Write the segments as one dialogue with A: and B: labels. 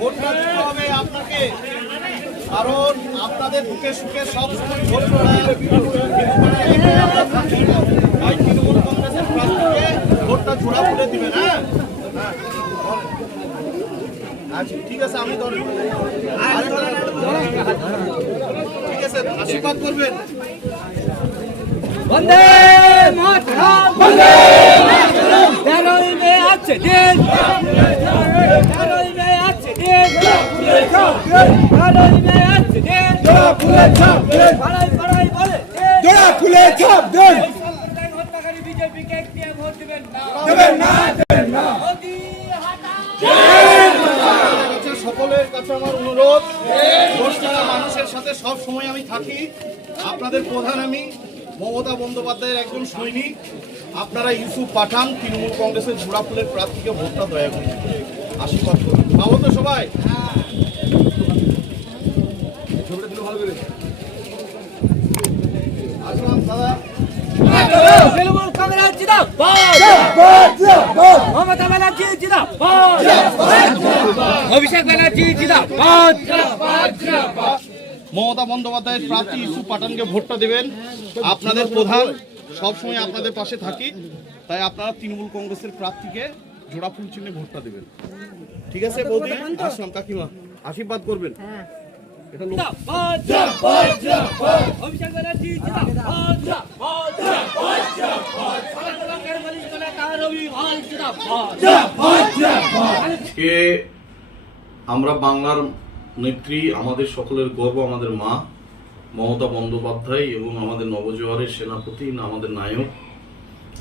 A: ভোটটা দিতে হবে আপনাকে। কারণ আপনাদের দুঃখে সুখে সব সময় ভোট তাই তৃণমূল কংগ্রেসের প্রার্থীকে ভোটটা ফুলে দিবেন হ্যাঁ? আচ্ছা ঠিক আছে আমি ধরেন ঠিক আছে আশীর্বাদ করবেন।
B: বন্দে মাতরম। বন্দে আছে বলে
C: জোড়া ফুলে ছাপ দেন।
B: সাম্প্রদায়িক হত্যাকারী বিজেপিকে দিয়ে ভোট দিবেন না।
C: দেবেন না দেবেন না।
B: মোদি হাটা
A: কাছে সকলের কাছে আমার অনুরোধ মানুষের সাথে সব সময় আমি থাকি। আপনাদের প্রধান আমি মমতা বন্দ্যোপাধ্যায়ের একজন সৈনিক। আপনারা ইউসুফ পাঠান তৃণমূল কংগ্রেসের জোড়াফুলের প্রার্থীকে ভোটটা দয়া করুন আশীর্বাদ করুন। পাবো তো সবাই?
B: মমতা অভিষেক ব্যানার্জি
A: মমতা বন্দ্যোপাধ্যায়ের প্রার্থী ইউসুফ পাঠানকে ভোটটা দেবেন। আপনাদের প্রধান সবসময় আপনাদের পাশে থাকি তাই আপনারা তৃণমূল কংগ্রেসের প্রার্থীকে জোড়া ফুল চিহ্নে ভোটটা দেবেন। ঠিক আছে বৌদি? আসলাম কাকিমা আশীর্বাদ করবেন। এটা
D: আমরা বাংলার নেত্রী আমাদের সকলের গর্ব আমাদের মা মমতা বন্দ্যোপাধ্যায় এবং আমাদের নবজোয়ারের সেনাপতি, আমাদের নায়ক,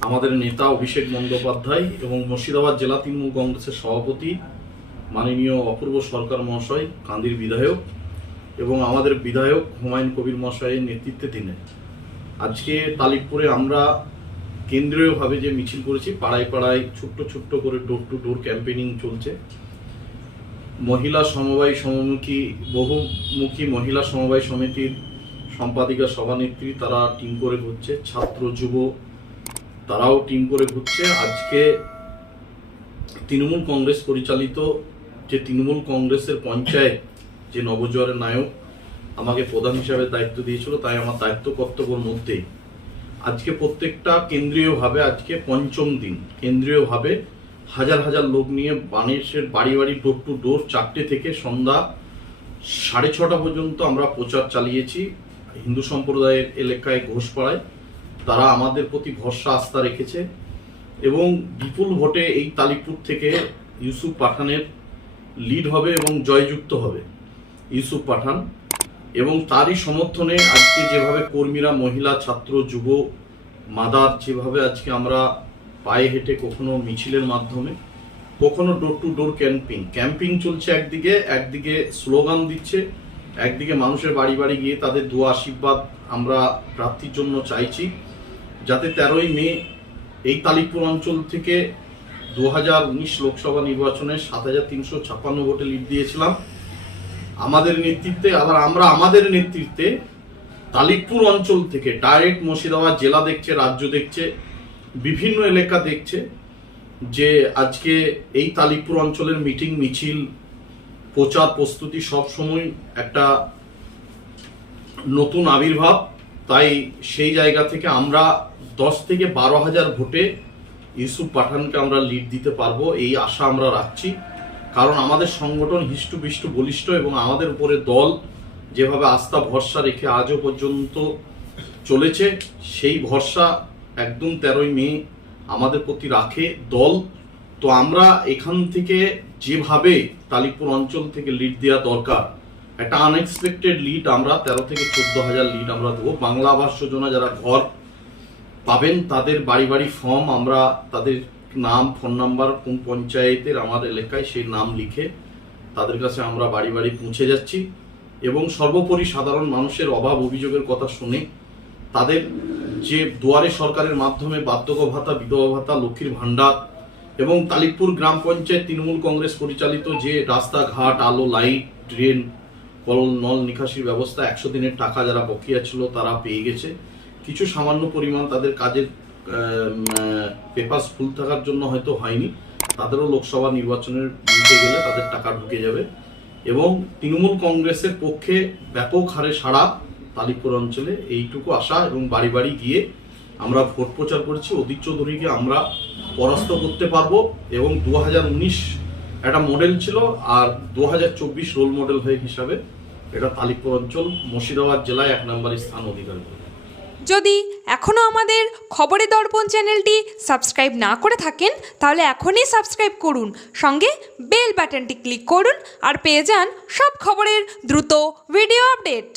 D: আমাদের নেতা অভিষেক বন্দ্যোপাধ্যায় এবং মুর্শিদাবাদ জেলা তৃণমূল কংগ্রেসের সভাপতি, মাননীয় অপূর্ব সরকার মহাশয় কান্দির বিধায়ক এবং আমাদের বিধায়ক হুমায়ুন কবির মহাশয়ের নেতৃত্বে দিনে আজকে তালিকপুরে আমরা কেন্দ্রীয়ভাবে যে মিছিল করেছি, পাড়ায় পাড়ায় ছোট্ট ছোট্ট করে ডোর টু ডোর ক্যাম্পেনিং চলছে। মহিলা সমবায় সমমুখী বহুমুখী মহিলা সমবায় সমিতির সম্পাদিকা সভানেত্রী তারা টিম করে ঘুরছে, ছাত্র, যুব, তারাও টিম করে ঘুরছে। আজকে তৃণমূল কংগ্রেস পরিচালিত যে তৃণমূল কংগ্রেসের পঞ্চায়েত, যে নবজোয়ারের নায়ক আমাকে প্রধান হিসাবে দায়িত্ব দিয়েছিল, তাই আমার দায়িত্ব কর্তব্যের মধ্যেই আজকে প্রত্যেকটা কেন্দ্রীয়ভাবে আজকে পঞ্চম দিন। কেন্দ্রীয়ভাবে হাজার হাজার লোক নিয়ে বানেশের বাড়ি বাড়ি ডোর টু ডোর চারটে থেকে সন্ধ্যা সাড়ে ছটা পর্যন্ত আমরা প্রচার চালিয়েছি। হিন্দু সম্প্রদায়ের এলাকায় ঘোষ ঘোষপাড়ায় তারা আমাদের প্রতি ভরসা, আস্থা রেখেছে এবং বিপুল ভোটে এই তালিপুর থেকে ইউসুফ পাঠানের লিড হবে এবং জয়যুক্ত হবে ইউসুফ পাঠান এবং তারই সমর্থনে আজকে যেভাবে কর্মীরা, মহিলা, ছাত্র, যুব, মাদার যেভাবে আজকে আমরা পায়ে হেঁটে কখনো মিছিলের মাধ্যমে, কখনো door to door camping camping চলছে একদিকে একদিকে স্লোগান দিচ্ছে একদিকে মানুষের বাড়ি বাড়ি গিয়ে তাদের দোয়া আশীর্বাদ আমরা প্রার্থীর জন্য চাইছি। যাতে তেরোই মে এই তালিপুর অঞ্চল থেকে দু হাজার উনিশ লোকসভা নির্বাচনে সাত হাজার তিনশো ছাপ্পান্ন ভোটে লিড দিয়েছিলাম। আমাদের নেতৃত্বে, আবার আমরা আমাদের নেতৃত্বে তালিকপুর অঞ্চল থেকে ডাইরেক্ট মুর্শিদাবাদ জেলা দেখছে, রাজ্য দেখছে, বিভিন্ন এলাকা দেখছে যে আজকে এই তালিকপুর অঞ্চলের মিটিং মিছিল প্রচার প্রস্তুতি সব সময় একটা নতুন আবির্ভাব। তাই সেই জায়গা থেকে আমরা দশ থেকে বারো হাজার ভোটে ইউসুফ পাঠানকে আমরা লিড দিতে পারব, এই আশা আমরা রাখছি। কারণ আমাদের সংগঠন হিষ্টু বিষ্টু বলিষ্ঠ এবং আমাদের উপরে দল যেভাবে আস্থা, ভরসা রেখে আজও পর্যন্ত চলেছে, সেই ভরসা একদম তেরোই মে আমাদের প্রতি রাখে দল। তো আমরা এখান থেকে যেভাবে তালিপুর অঞ্চল থেকে লিড দেওয়া দরকার, একটা আনএক্সপেক্টেড লিড আমরা তেরো থেকে চোদ্দ হাজার লিড আমরা দেবো। বাংলা আবাস যোজনা যারা ঘর পাবেন, তাদের বাড়ি বাড়ি ফর্ম আমরা তাদের নাম ফোন নাম্বার কোন পঞ্চায়েতের আমার এলাকায় সেই নাম লিখে তাদের কাছে আমরা বাড়ি বাড়ি পৌঁছে যাচ্ছি। এবং সর্বোপরি সাধারণ মানুষের অভাব অভিযোগের কথা শুনে তাদের যে দুয়ারে সরকারের মাধ্যমে বার্ধক্য ভাতা, বিধবা ভাতা, লক্ষ্মীর ভাণ্ডার এবং তালিকপুর গ্রাম পঞ্চায়েত তৃণমূল কংগ্রেস পরিচালিত যে রাস্তাঘাট, আলো, লাইট, ড্রেন, কল, নল নিকাশির ব্যবস্থা একশো দিনের টাকা যারা বকিয়া ছিল তারা পেয়ে গেছে। কিছু সামান্য পরিমাণ তাদের কাজের পেপার ফুল থাকার জন্য হয়তো হয়নি। তাদেরও লোকসভা নির্বাচনের দিতে গেলে তাদের টাকা ঢুকে যাবে। এবং তৃণমূল কংগ্রেসের পক্ষে ব্যাপক হারে সাড়া তালিপুর অঞ্চলে। এইটুকু আশা এবং বাড়ি বাড়ি গিয়ে আমরা ভোট প্রচার করেছি, অধীর চৌধুরীকে আমরা পরাস্ত করতে পারব এবং দু একটা মডেল ছিল আর দু হাজার চব্বিশ রোল মডেল হয়ে হিসাবে এটা তালিপুর অঞ্চল, মুর্শিদাবাদ জেলায় এক নম্বর স্থান অধিকার
E: যদি এখনও আমাদের খবরে দর্পণ চ্যানেলটি সাবস্ক্রাইব না করে থাকেন, তাহলে এখনই সাবস্ক্রাইব করুন, সঙ্গে বেল বাটনটি ক্লিক করুন আর পেয়ে যান সব খবরের দ্রুত ভিডিও আপডেট।